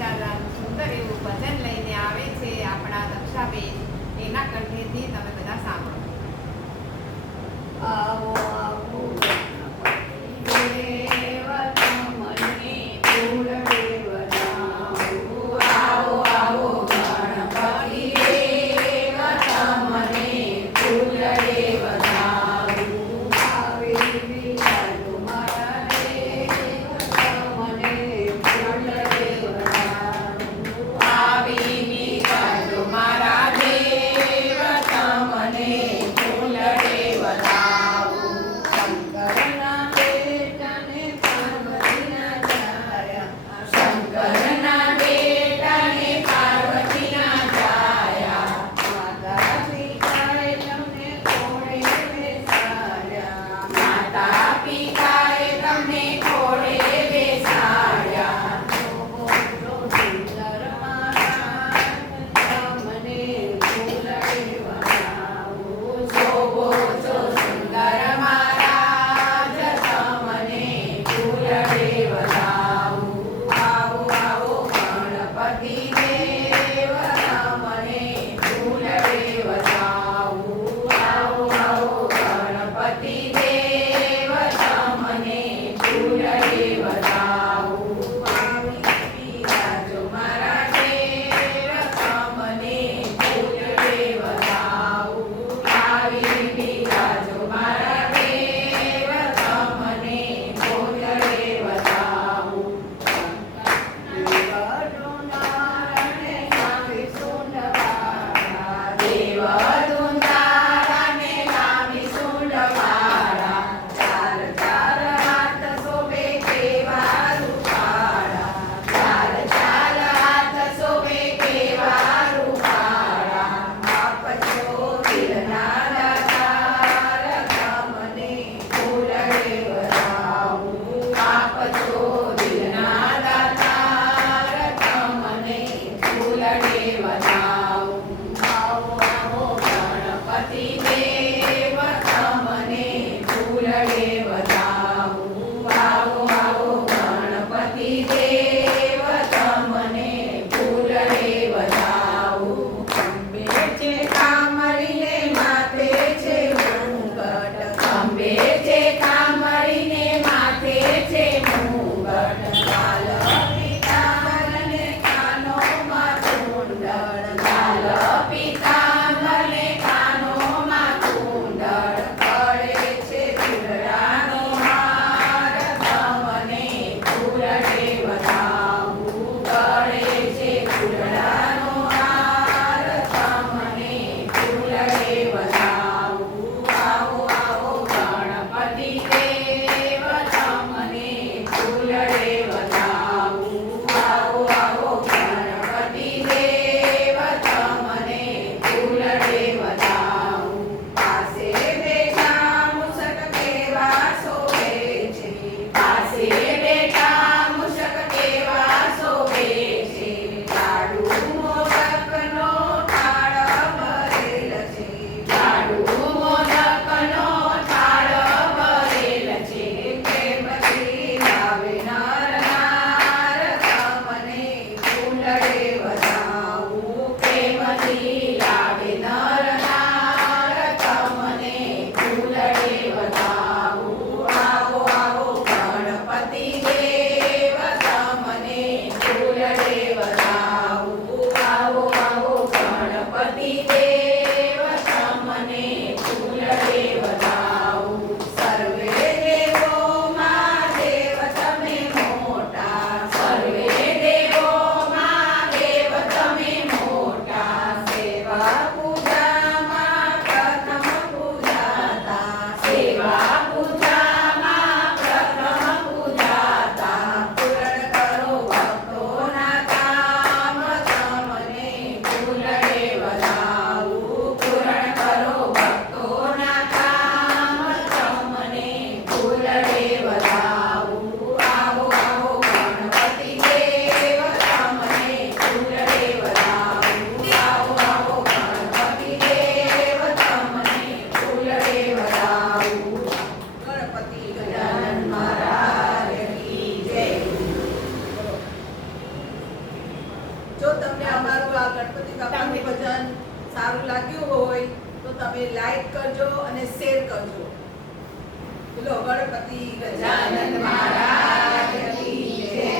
દાદાનું સુંદર એવું ભજન લઈને આવે છે આપણા દક્ષાબેન. એના કંઠેથી તમે બધા સાંભળો. આવો આવો દેવ તમને કુલ દેવતા આવો આવો ગણપતિ દેવ તમને કુલ દેવતા આવે વિચારો મારા દેવ તમને કુલ દેવતા આવી વિચારો મારા દેવ જો તમને અમારું આ ગણપતિ બાપાનું ભજન સારું લાગ્યું હોય તો તમે લાઈક કરજો અને શેર કરજો. બોલો ગણપતિ ગજાનન મહારાજ